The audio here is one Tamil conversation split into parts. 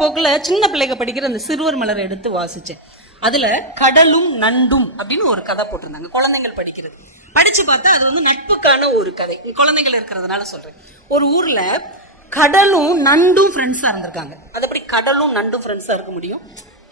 போக்குல சின்ன பிள்ளைங்க படிக்கிற அந்த சிறுவர் மலரை எடுத்து வாசிச்சேன். அதுல கடலும் நண்டும் அப்படின்னு ஒரு கதை போட்டிருந்தாங்க, குழந்தைகள் படிக்கிறது. படிச்சு பார்த்தா அது வந்து நட்புக்கான ஒரு கதை. குழந்தைகள் இருக்கிறதுனால சொல்றேன். ஒரு ஊர்ல கடலும் நண்டும் ஃப்ரெண்ட்ஸா இருந்திருக்காங்க. அது எப்படி கடலும் நண்டும் ஃப்ரெண்ட்ஸா இருக்க முடியும்?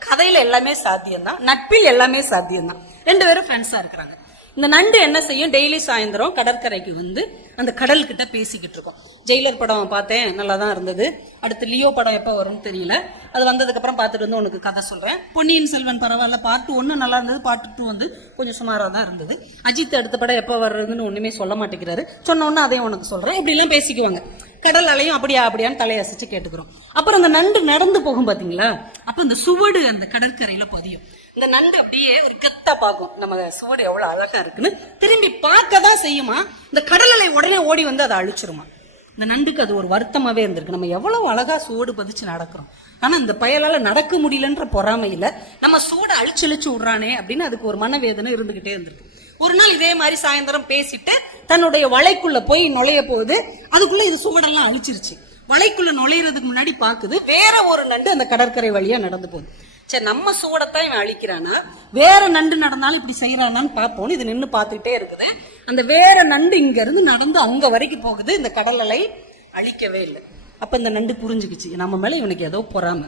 கதையில எல்லாமே சாத்தியம்தான், நட்பில் எல்லாமே சாத்தியம்தான். 2 பேரும் ஃப்ரெண்ட்ஸா இருக்கிறாங்க. இந்த நண்டு என்ன செய்யும், டெய்லி சாயந்தரம் கடற்கரைக்கு வந்து அந்த கடல் கிட்ட பேசிக்கிட்டு இருக்கோம். ஜெயிலர் படம் பார்த்தேன், நல்லா தான் இருந்தது. அடுத்து லியோ படம் எப்போ வரும்னு தெரியல, அது வந்ததுக்கு அப்புறம் பார்த்துட்டு வந்து உனக்கு கதை சொல்றேன். பொன்னியின் செல்வன் பரவாயில்ல, பார்ட் 1 நல்லா இருந்தது, பார்ட் 2 வந்து கொஞ்சம் சுமாரா தான் இருந்தது. அஜித் அடுத்த படம் எப்போ வர்றதுன்னு ஒண்ணுமே சொல்ல மாட்டேங்கிறாரு, சொன்ன உடனே அதையும் உனக்கு சொல்றேன், இப்படி எல்லாம் பேசிக்குவாங்க. கடல் அலையும் அப்படியான்னு தலையசிச்சு கேட்டுக்கிறோம். அப்புறம் அந்த நண்டு நடந்து போகும் பாத்தீங்களா, அப்ப இந்த சுவடு அந்த கடற்கரையில பதியும். இந்த நண்டு அப்படியே ஒரு கெத்தா பார்க்கும், நம்ம சுவடு எவ்வளவு அழகா இருக்குன்னு திரும்பி பார்க்க தான் செய்யுமா, இந்த கடல் அலை உடனே ஓடி வந்து அதை அழிச்சிருமா. இந்த நண்டுக்கு அது ஒரு வருத்தமாவே இருந்திருக்கு, நம்ம எவ்வளவு அழகா சுவடு பதிச்சு நடக்கிறோம், ஆனா இந்த பயலால நடக்க முடியலன்ற பொறாமையில நம்ம சுவடு அழிச்சு விடுறானே அப்படின்னு அதுக்கு ஒரு மனவேதனை இருந்துகிட்டே இருந்திருக்கு. ஒரு நாள் இதே மாதிரி சாயந்தரம் பேசிட்டு தன்னுடைய வலைக்குள்ள போய் நுழைய போகுது. அதுக்குள்ள இது சுவடெல்லாம் அழிச்சிருச்சு. வலைக்குள்ள நுழையிறதுக்கு முன்னாடி பாக்குது வேற ஒரு நண்டு அந்த கடற்கரை வழியா நடந்து போகுது. சரி, நம்ம சுவடத்தான் இவன் அழிக்கிறானா, வேற நண்டு நடந்தாலும் இப்படி செய்யறானான்னு பாப்போம். இது நின்று பார்த்துக்கிட்டே இருக்குது. அந்த வேற நண்டு இங்க இருந்து நடந்து அங்க வரைக்கும் போகுது. இந்த கடல் அலை அழிக்கவே இல்லை. அப்ப இந்த நண்டு புரிஞ்சுக்குச்சு, நம்ம மேல இவனுக்கு ஏதோ பொறாம,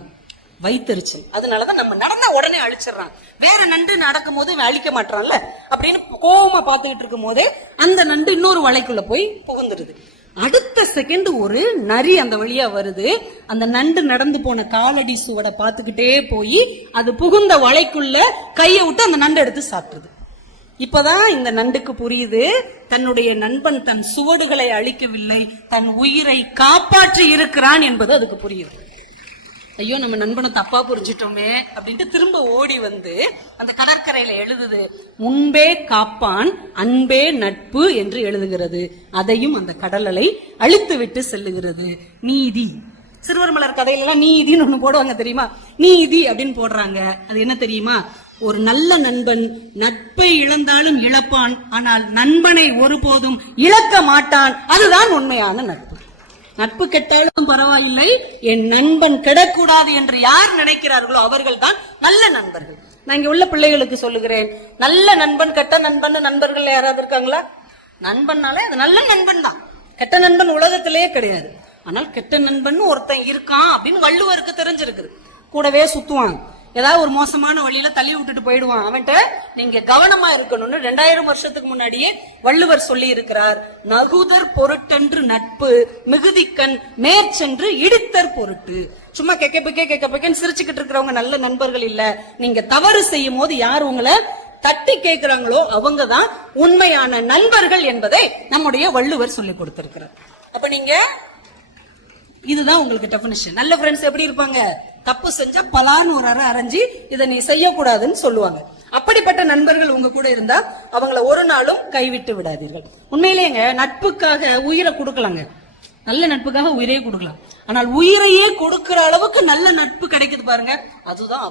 வைத்தறிச்சல், அதனாலதான் நம்ம நடந்தா உடனே அழிச்சிடறான். வேற நண்டு நடக்கும் போது இவன் அழிக்க மாட்டான்ல அப்படின்னு கோவமா பாத்துக்கிட்டு இருக்கும் போதே அந்த நண்டு இன்னொரு வலைக்குள்ள போய் புகுந்துருது. அடுத்த செகண்ட் ஒரு நரி அந்த வழியா வருது. அந்த நண்டு நடந்து போன காலடி சுவடை பார்த்துக்கிட்டே போய் அது புகுந்த வலைக்குள்ள கையை விட்டு அந்த நண்டு எடுத்து சாப்பிடுது. இப்பதான் இந்த நண்டுக்கு புரியுது, தன்னுடைய நண்பன் தன் சுவடுகளை அழிக்கவில்லை, தன் உயிரை காப்பாற்றி இருக்கிறான் என்பது அதுக்கு புரியுது. ஐயோ, நம்ம நண்பனை தப்பா புரிஞ்சிட்டோமே அப்படின்ட்டு திரும்ப ஓடி வந்து அந்த கடற்கரையில எழுதுது, முன்பே காப்பான் அன்பே நட்பு என்று எழுதுகிறது. அதையும் அந்த கடல் அலை அழித்து விட்டு செல்லுகிறது. நீதி. சிறுவர் மலர் கதையில எல்லாம் நீதின்னு ஒண்ணு போடுவாங்க தெரியுமா, நீதி அப்படின்னு போடுறாங்க. அது என்ன தெரியுமா, ஒரு நல்ல நண்பன் நட்பை இழந்தாலும் இழப்பான், ஆனால் நண்பனை ஒருபோதும் இழக்க மாட்டான். அதுதான் உண்மையான நட்பு. நட்பு கெட்டாலும் பரவாயில்லை, என் நண்பன் கெடக்கூடாது என்று யார் நினைக்கிறார்களோ அவர்கள் தான் நல்ல நண்பர்கள். நான் இங்க உள்ள பிள்ளைகளுக்கு சொல்லுகிறேன், நல்ல நண்பன் கெட்ட நண்பன் நண்பர்கள் யாராவது இருக்காங்களா? நண்பன்னாலே அது நல்ல நண்பன் தான். கெட்ட நண்பன் உலகத்திலேயே கிடையாது. ஆனால் கெட்ட நண்பன் ஒருத்தன் இருக்கான் அப்படின்னு வள்ளுவருக்கு தெரிஞ்சிருக்குது. கூடவே சுத்துவான், ஏதாவது ஒரு மோசமான வழியில தள்ளி விட்டுட்டு போயிடுவான். அவன்கிட்ட நீங்க கவனமா இருக்கணும்னு 2000 வருஷத்துக்கு முன்னாடியே வள்ளுவர் சொல்லி இருக்கிறார். நகுதர் பொருட்டென்று நட்பு, மிகுதிக்கண் மேற்சென்று இடித்தர் பொருட்டு. சும்மா கெக்கன்னு சிரிச்சுக்கிட்டு இருக்கிறவங்க நல்ல நண்பர்கள் இல்ல. நீங்க தவறு செய்யும் போது யார் உங்களை தட்டி கேட்கிறாங்களோ அவங்கதான் உண்மையான நண்பர்கள் என்பதை நம்முடைய வள்ளுவர் சொல்லி கொடுத்திருக்கிறார். அப்ப நீங்க இதுதான் உங்களுக்கு டெஃபினிஷன். நல்ல ஃப்ரெண்ட்ஸ் எப்படி இருப்பாங்க, தப்பு செஞ்சா பலான்னு ஒரு அரை அரைஞ்சி இதை நீ செய்யக்கூடாதுன்னு சொல்லுவாங்க. அப்படிப்பட்ட நண்பர்கள் உங்க கூட இருந்தா அவங்கள ஒரு நாளும் கைவிட்டு விடாதீர்கள். உண்மையிலேங்க நட்புக்காக உயிரை கொடுக்கலாங்க, நல்ல நட்புக்காக உயிரையே கொடுக்கலாம். ஆனால் உயிரையே கொடுக்கிற அளவுக்கு நல்ல நட்பு கிடைக்குது பாருங்க, அதுதான்